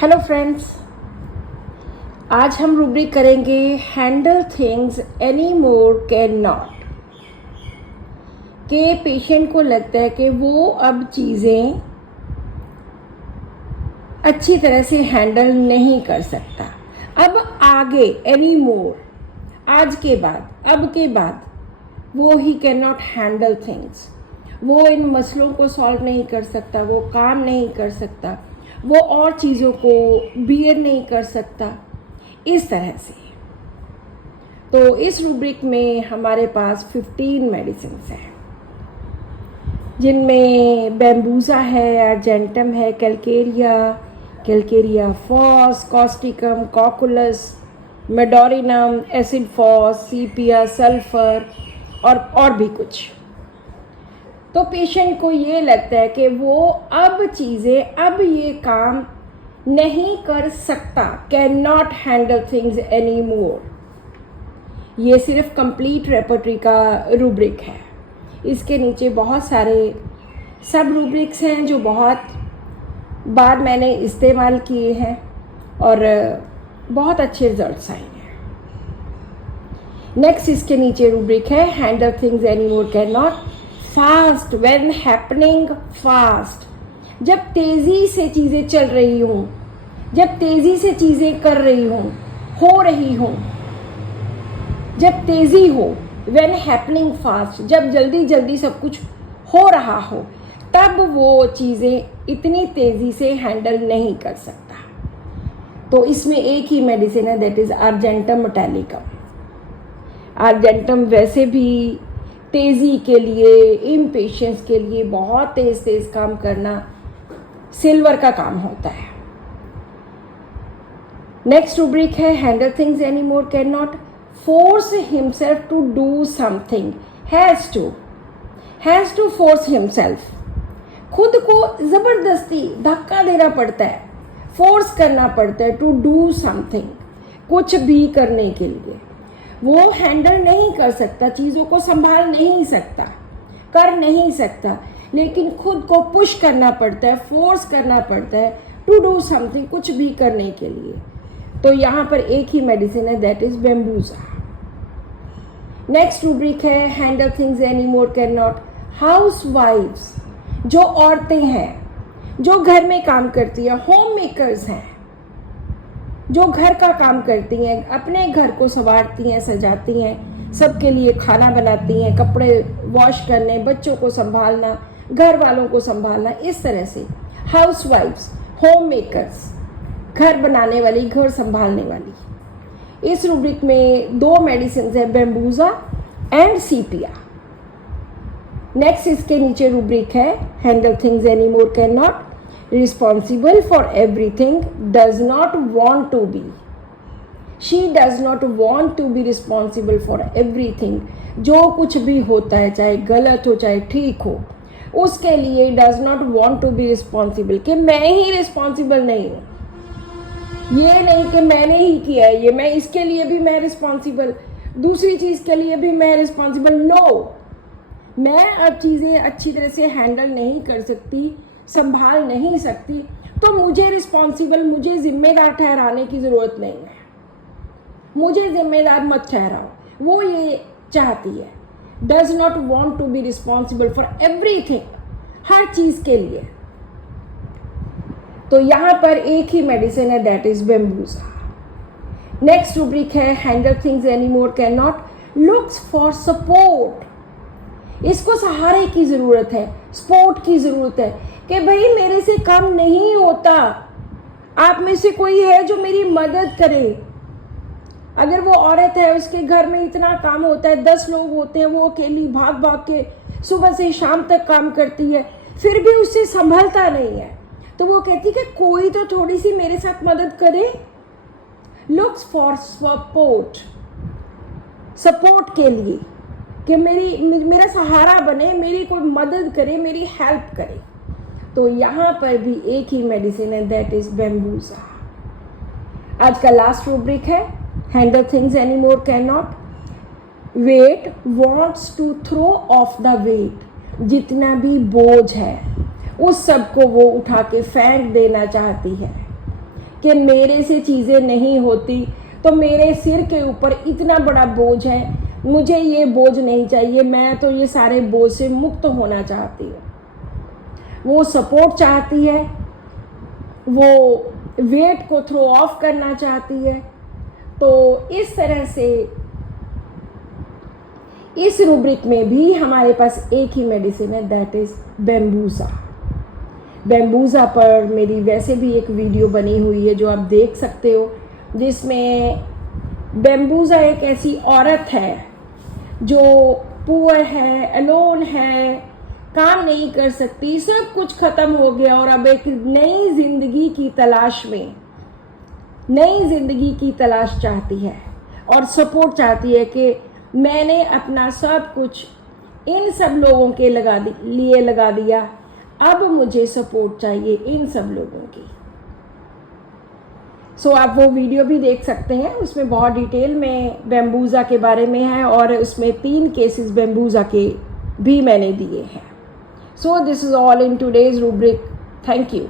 Hello friends, आज हम rubric करेंगे handle things any more can not. के पेशेंट को लगता है कि वो अब चीज़ें अच्छी तरह से हैंडल नहीं कर सकता। अब आगे एनी मोर, आज के बाद, अब के बाद वो he can not handle things. वो इन मसलों को सॉल्व नहीं कर सकता, वो काम नहीं कर सकता, वो और चीज़ों को बियर नहीं कर सकता, इस तरह से। तो इस रूब्रिक में हमारे पास 15 मेडिसिन हैं, जिनमें बैम्बूजा है, अर्जेंटम है, calcarea phos, causticum, cocculus, medorrhinum, acid phos, sepia, sulphur और भी कुछ। तो पेशेंट को ये लगता है कि वो अब चीज़ें, अब ये काम नहीं कर सकता, can not handle things any मोर। ये सिर्फ कंप्लीट रेपर्टरी का रूब्रिक है। इसके नीचे बहुत सारे सब रूब्रिक्स हैं जो बहुत बार मैंने इस्तेमाल किए हैं और बहुत अच्छे रिजल्ट्स आए हैं। नेक्स्ट इसके नीचे रूब्रिक है handle things any more can not. Fast, when happening fast, जब तेज़ी से चीज़ें चल रही हों, जब तेज़ी से चीज़ें कर रही हों, हो रही हों, जब तेज़ी हो, व्हेन हैपनिंग फास्ट, जब जल्दी जल्दी सब कुछ हो रहा हो, तब वो चीज़ें इतनी तेज़ी से हैंडल नहीं कर सकता। तो इसमें एक ही मेडिसिन है, that is argentum metallicum. Argentum वैसे भी तेज़ी के लिए, इम्पेशेंस के लिए बहुत तेज़ काम करना सिल्वर का काम होता है। नेक्स्ट रूब्रिक है handle things any more can not. Force himself to do something, has to force himself. खुद को ज़बरदस्ती धक्का देना पड़ता है, फोर्स करना पड़ता है टू डू समथिंग, कुछ भी करने के लिए। वो हैंडल नहीं कर सकता, चीज़ों को संभाल नहीं सकता, कर नहीं सकता, लेकिन खुद को पुश करना पड़ता है, फोर्स करना पड़ता है टू डू समथिंग, कुछ भी करने के लिए। तो यहाँ पर एक ही मेडिसिन है, दैट इज बैम्बूजा। नेक्स्ट रूब्रिक है handle things any more can not. हाउस वाइफ्स, जो औरतें हैं, जो घर में काम करती हैं, होम मेकर्स हैं, जो घर का काम करती हैं, अपने घर को संवारती हैं, सजाती हैं, सबके लिए खाना बनाती हैं, कपड़े वॉश करने, बच्चों को संभालना, घर वालों को संभालना, इस तरह से हाउस वाइफ्स, होम मेकर्स, घर बनाने वाली, घर संभालने वाली। इस रूब्रिक में 2 मेडिसिन है, बैम्बूजा एंड सीपिया। नेक्स्ट इसके नीचे रूब्रिक है handle things any more can not. Responsible for everything, does not want to be. She does not want to be responsible for everything. जो कुछ भी होता है, चाहे गलत हो चाहे ठीक हो, उसके लिए does not want to be responsible, कि मैं ही रिस्पॉन्सिबल नहीं हूँ, ये नहीं कि मैंने ही किया है ये, मैं इसके लिए भी मैं रिस्पॉन्सिबल, दूसरी चीज़ के लिए भी मैं रिस्पॉन्सिबल। नो, मैं अब चीज़ें अच्छी तरह से हैंडल नहीं कर सकती, संभाल नहीं सकती, तो मुझे रिस्पॉन्सिबल, मुझे जिम्मेदार ठहराने की ज़रूरत नहीं है, मुझे जिम्मेदार मत ठहराओ। वो ये चाहती है, does not want to be responsible for everything, हर चीज़ के लिए। तो यहाँ पर एक ही मेडिसिन है, दैट इज बैम्बूजा। नेक्स्ट रूब्रिक है handle things any more can not. Looks for support, इसको सहारे की ज़रूरत है, सपोर्ट की ज़रूरत है कि भाई मेरे से काम नहीं होता, आप में से कोई है जो मेरी मदद करे। अगर वो औरत है, उसके घर में इतना काम होता है, 10 लोग होते हैं, वो अकेली भाग भाग के सुबह से शाम तक काम करती है, फिर भी उससे संभलता नहीं है, तो वो कहती कि कोई तो थोड़ी सी मेरे साथ मदद करे। लुक्स फॉर सपोर्ट, सपोर्ट के लिए कि मेरा सहारा बने, मेरी कोई मदद करे, मेरी हेल्प करे। तो यहाँ पर भी एक ही मेडिसिन है, दैट इज बैम्बूजा। आज का लास्ट रूब्रिक है handle things any more can not. Weight, wants to throw off the weight, जितना भी बोझ है उस सब को वो उठा के फेंक देना चाहती है। कि मेरे से चीज़ें नहीं होती, तो मेरे सिर के ऊपर इतना बड़ा बोझ है, मुझे ये बोझ नहीं चाहिए, मैं तो ये सारे बोझ से मुक्त होना चाहती हूँ। वो सपोर्ट चाहती है, वो वेट को थ्रो ऑफ करना चाहती है। तो इस तरह से इस रूब्रिक में भी हमारे पास एक ही मेडिसिन है, दैट इज बैम्बूसा। बैम्बूसा पर मेरी वैसे भी एक वीडियो बनी हुई है जो आप देख सकते हो, जिसमें बैम्बूसा एक ऐसी औरत है जो पुअर है, अलोन है, काम नहीं कर सकती, सब कुछ खत्म हो गया और अब एक नई जिंदगी की तलाश में, नई जिंदगी की तलाश चाहती है और सपोर्ट चाहती है कि मैंने अपना सब कुछ इन सब लोगों के लिए लगा दिया, अब मुझे सपोर्ट चाहिए इन सब लोगों की। सो आप वो वीडियो भी देख सकते हैं, उसमें बहुत डिटेल में बैम्बूसा के बारे में है और उसमें 3 केसेस बैम्बूसा के भी मैंने दिए हैं। So this is all in today's rubric. Thank you.